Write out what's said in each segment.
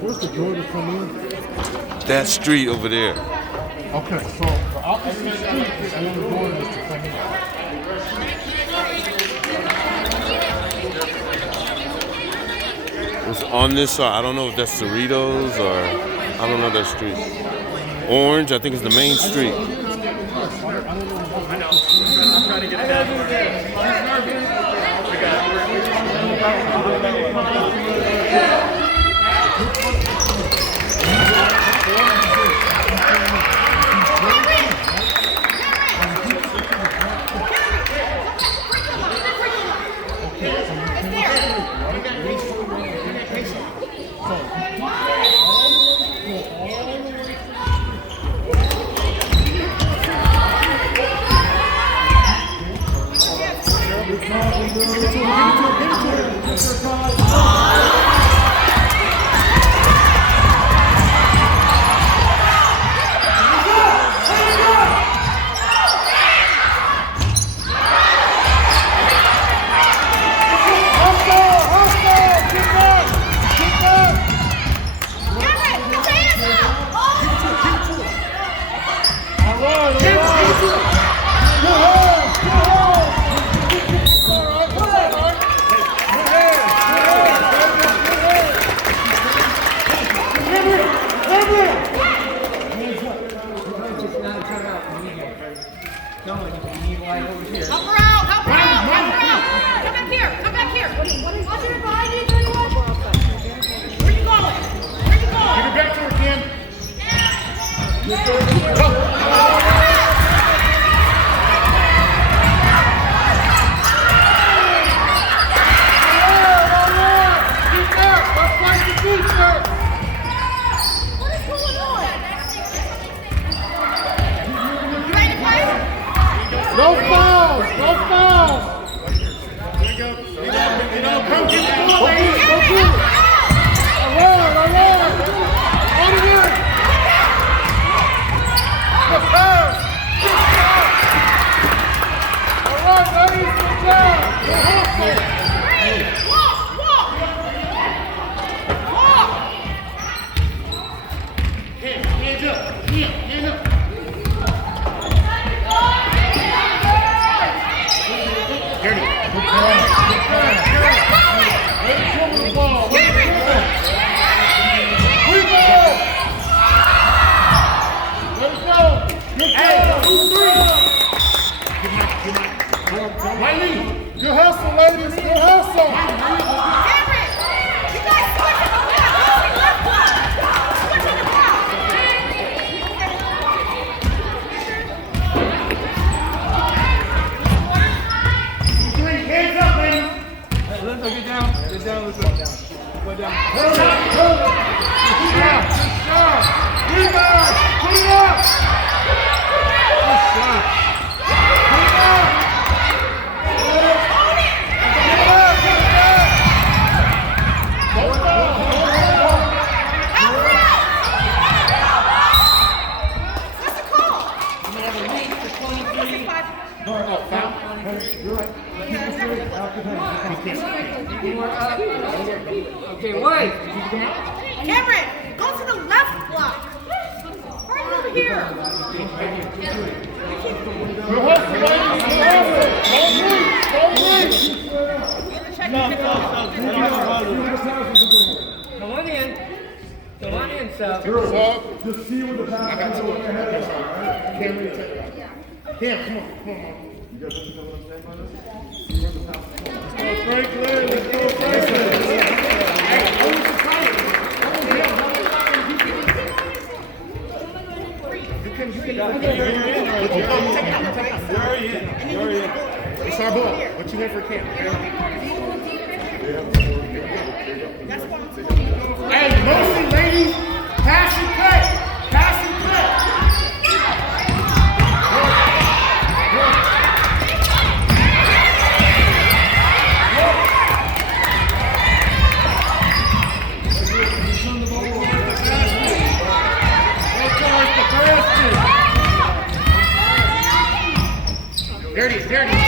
Where's the door to come in? That street over there. Okay, so the opposite street is where the door is to come in. It's on this side. I don't know if that's Cerritos or I don't know that street. Orange, I think it's the main street. I'm trying to get it down. Give it to him. Okay, wait. Cameron, go to the left block. Right over here. Come on in. Come on in, sub. Just see what the pass is going ahead of us, right? Cam, come on. You guys understand what I'm saying by this? See where the pass is going. Let's go, Franklin. Let's go, Franklin. It's our ball. What you want for Cam? Hey, mostly ladies, pass and play. Pass and play. There it is, there it is.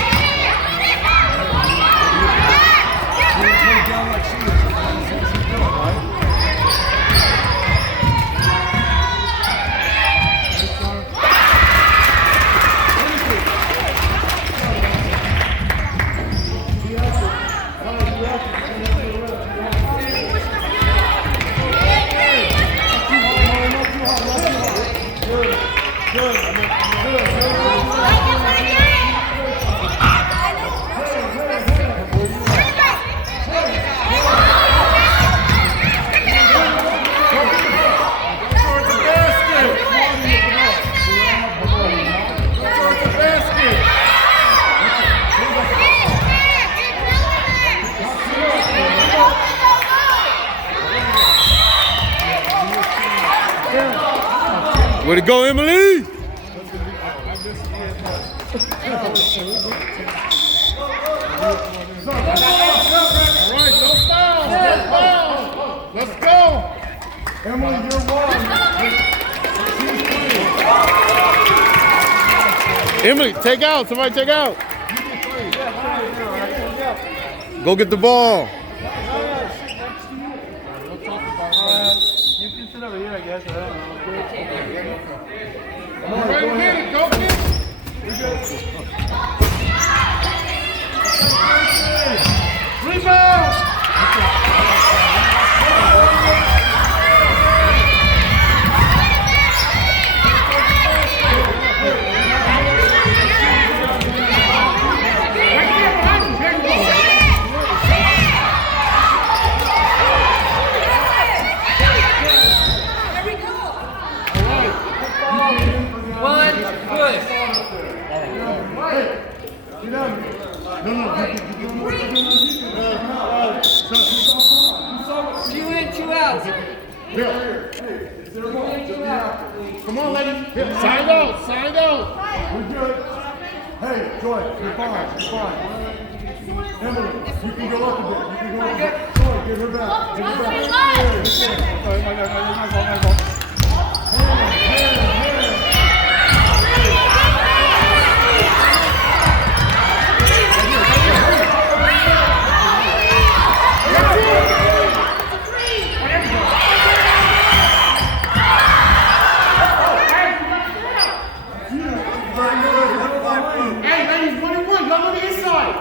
Way to go, Emily! Let's go. Emily, you're one. Emily, take out. Somebody take out. Go get the ball. You can sit over here, I guess. I don't know. Go get it, go get it. Rebound. Come on, ladies. Sign out. Sign out. We're good. Hey, Joy, you're fine. You're fine. Emily, you can go up a bit. You can go up a bit. Joy, get her back. Get her back. Hey, ladies, 1-1. Go to the inside.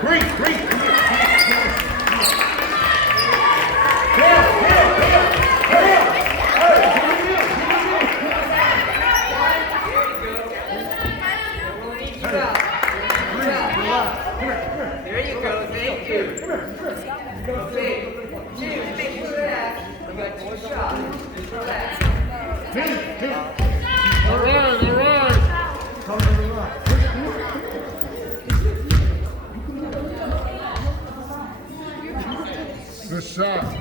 Great. There you go. Thank you. You got 2 shots. All right.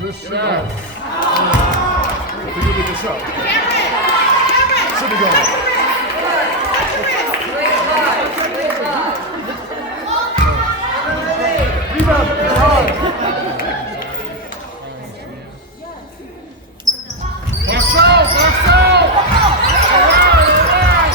Good shot. That's a good looking shot. Should be going. Pass out, pass out. All right.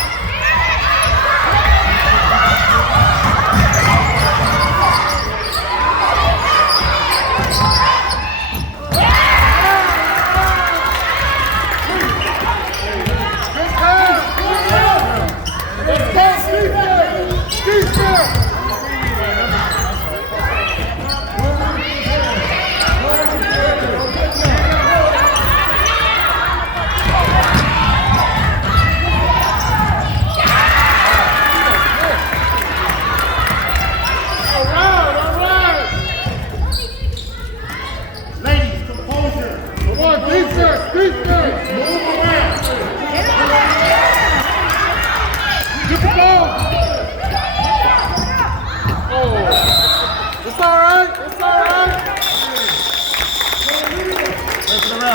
Let's go, Steve! Steve!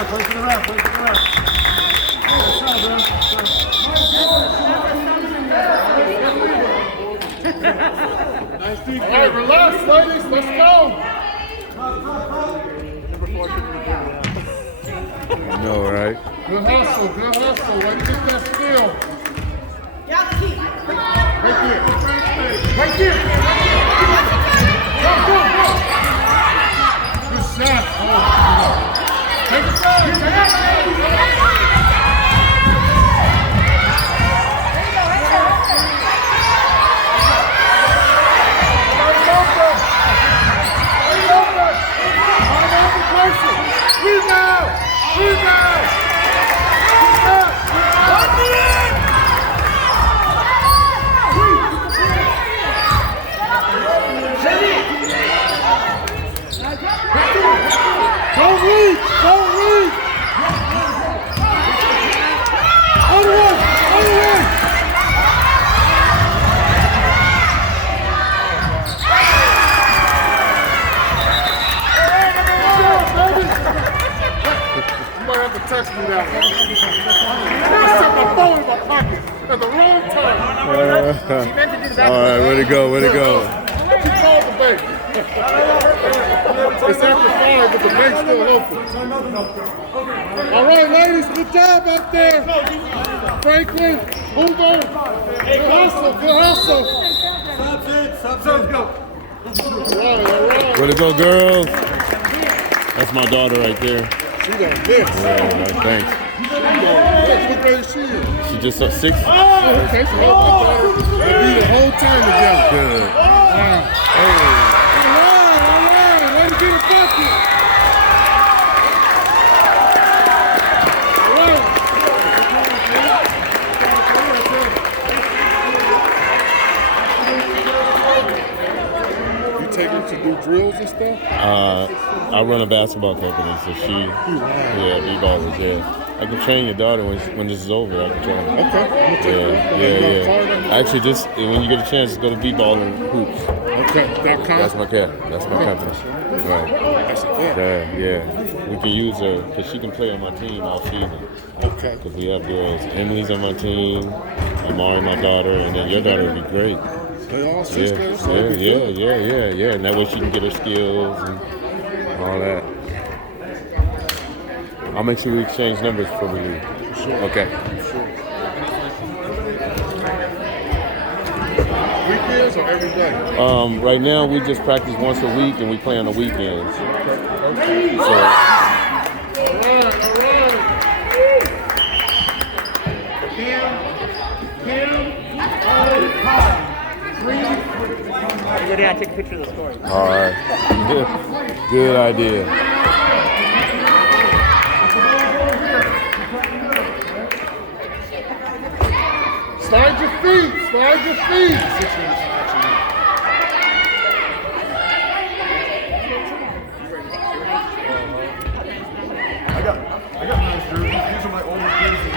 Play to the left. Good shot, bro. Nice defense. All right, relax, ladies. Let's go. I know, right? Good hustle. Way to get that steal. Right there. Go. Good shot. Oh. Take it down. Don't leave! You might have to text me that one. I set my phone in my pocket at the wrong time. All right, way to go. She called the bank. It's after 5, but the bank's still open. All right, ladies, good job out there. Franklin, Hoover, good hustle. Let's go. All right. Way to go, girls. That's my daughter right there. She done this. Yeah, thanks. What grade is she in? She just 6. Oh, okay. So they be the whole time together. Good. Hey. All right. Let him get a bucket. Take her to do drills and stuff? I run a basketball company, so b-ballers, yeah. I can train your daughter when this is over. I can train her. Okay. Yeah. Actually, just when you get a chance, just go to b-ball and hoops. Okay. That's my company. Right. Yeah. We can use her because she can play on my team all season. Okay. Because we have girls. Emily's on my team. Amari, my daughter, and then your daughter would be great. They all sisters? Yeah. And that way she can get her skills and all that. I'll make sure we exchange numbers before we leave. Sure. Okay. Sure. Weekends or every day? Right now we just practice once a week and we play on the weekends. Okay. So, All right. Go down and take a picture of the score. all right. Good idea. Slide your feet. I got nice jerseys. These are my oldest jerseys.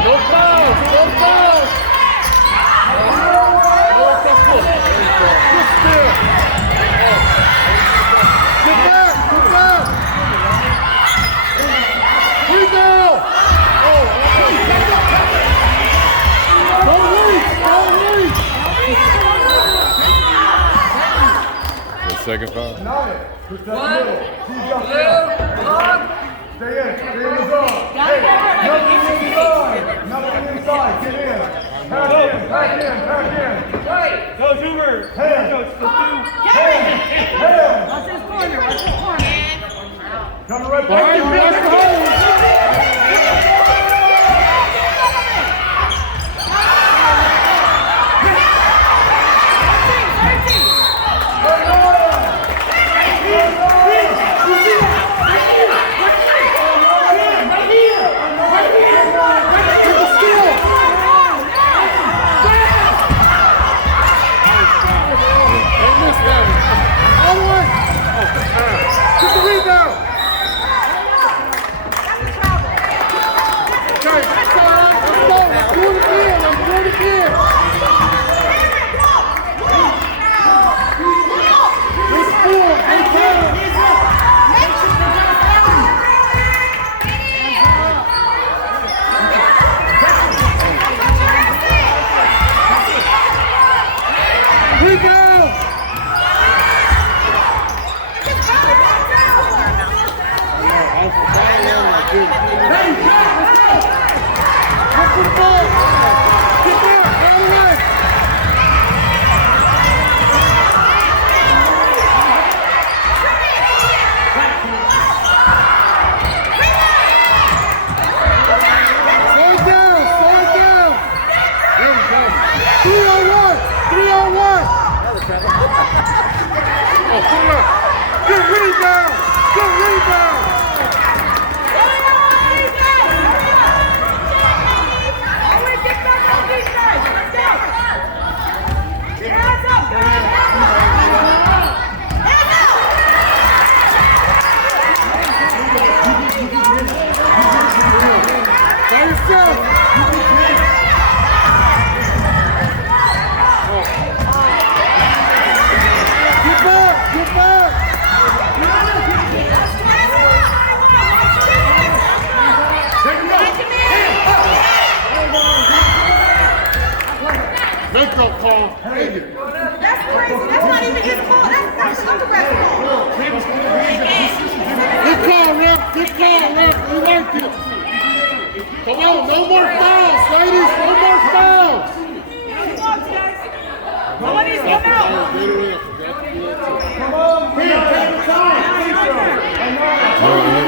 No fouls. second foul. Naya, push that middle. Keep up there. Stay in the zone. Hey, nothing inside. Nothing inside. Get in. Pack in. Go, Hoover. Hands. Coach, let's do. Hands. Watch this corner. Watch this corner. Coming right back. Behind you, that's the hole.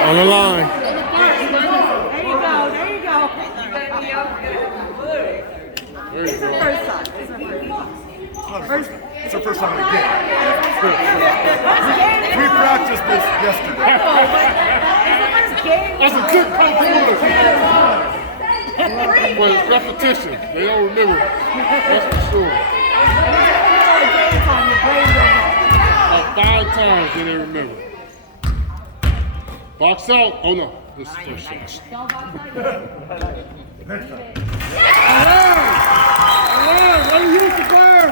On the line. It's the first time. It's the first time in the game. We practiced this yesterday. That's a good compliment. Well, it's repetition. They don't remember. That's for sure. Like 5 times they didn't remember. Box out. Oh no. This is first shot. Next time. Let me use the bird.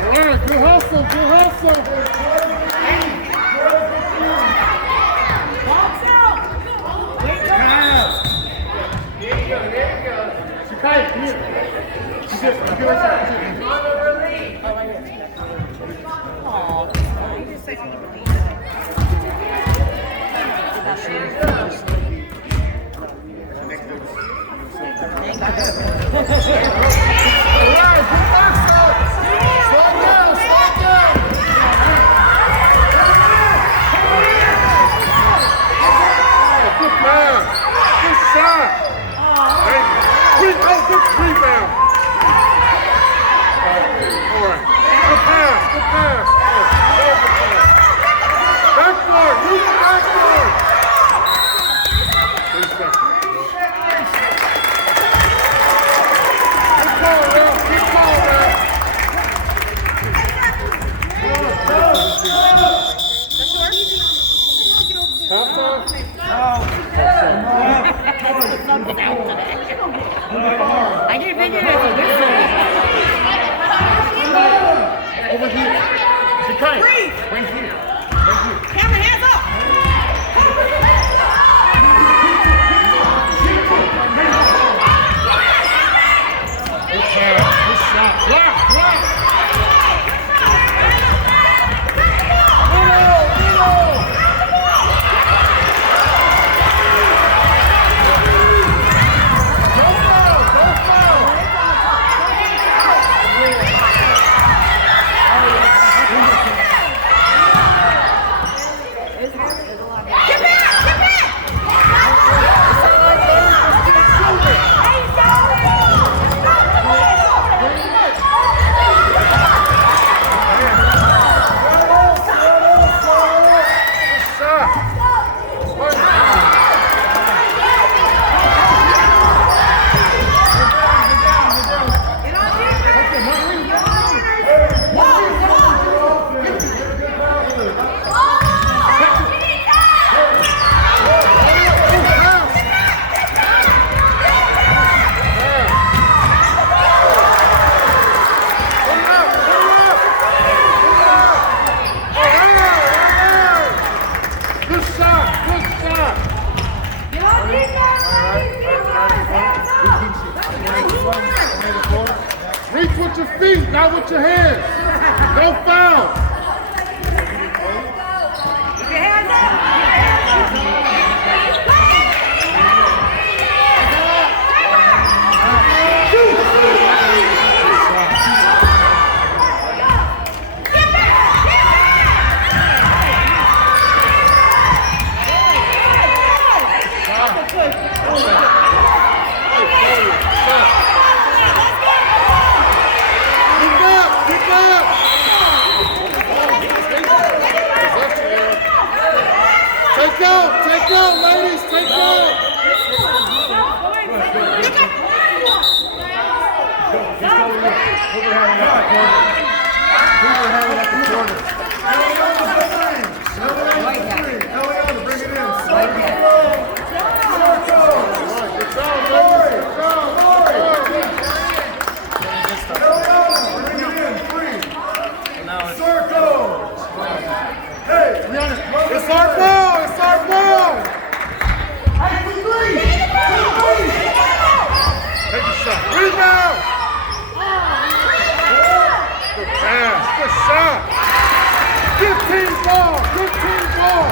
All right, good hustle, good hustle. Box out. Wait, go. There you go. Chikai, come here. On the release. I didn't think it was a good Over here. Chikai. Breathe. Right here. Cameron, hands up. Good pass. Good shot. Block. feet, not with your hands. No foul. Keep your hands up. Take out, ladies, take out. Hoover handling at the corner. Eliana, bring it in. Circle. Hey, It's our ball, it's our ball. Take a shot. Rebound. Good pass. Good shot. Good team ball. Good team ball.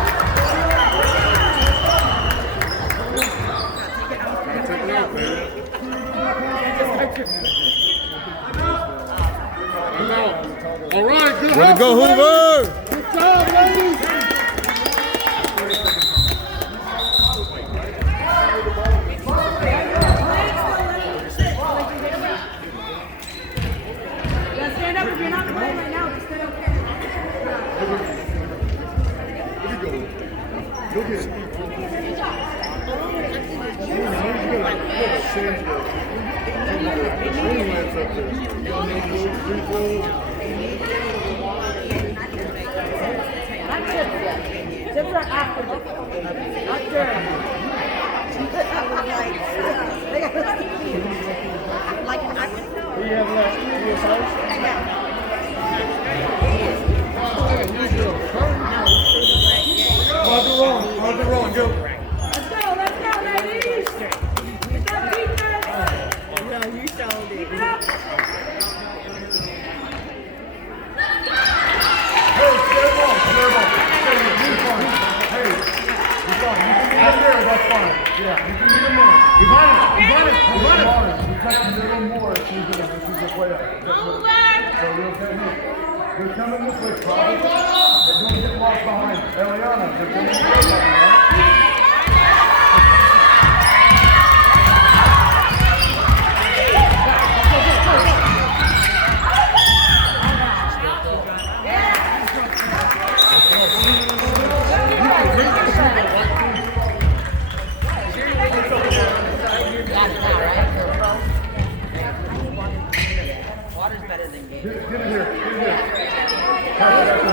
Take it out, man. All right, good Way to go, Hoover! Good job, ladies. Stand up if you're not playing right now. Just stay okay. Go get it. Tips are after. After. Like an after. We have left 2 years old. How's it rolling? Go. Let's go, ladies. Get that defense. No, you showed it. Keep it up. Hey, stay ball. Hey, you're fine. You can be in there, that's fine. Yeah, you can be in there. Behind it. We touch a little more if she's way up. So you're okay here. They're coming this way, probably. They're going to get lost behind. Eliana, they're coming this way, Get it here. All right.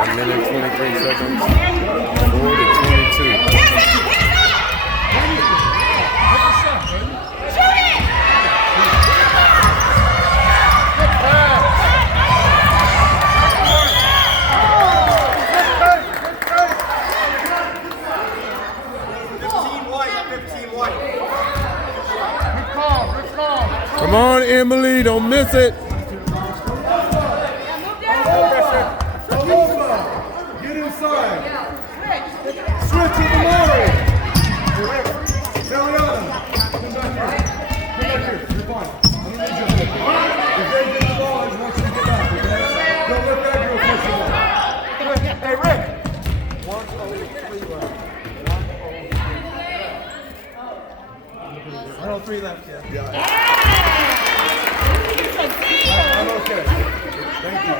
1 minute, 23 seconds. 4 to 22. Come on, Emily, don't miss it. Hoover, get inside. Switch to the Maury. Eliana, come back here. Come back here. You're fine. I don't need you. If they get the ball, I just want you to get back. Okay? Don't let that girl push the ball. Hey, Rick. 103 left. 103 left, yeah. I'm okay. Thank you.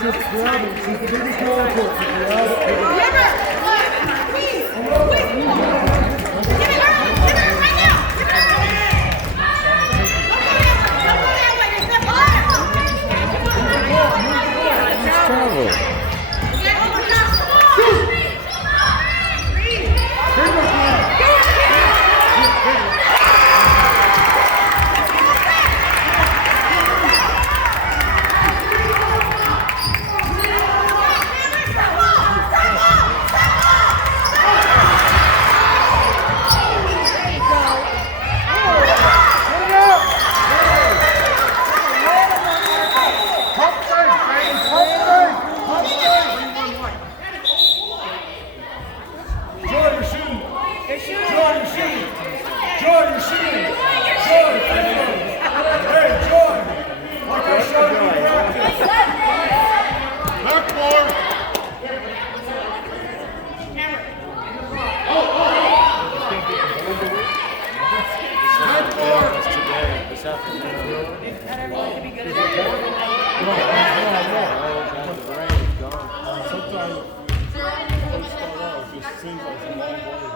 Just grab it. She's the biggest ball court. So grab it. Please. Give it her. Give it right now. Give it her. Travel. Seems like some long boy.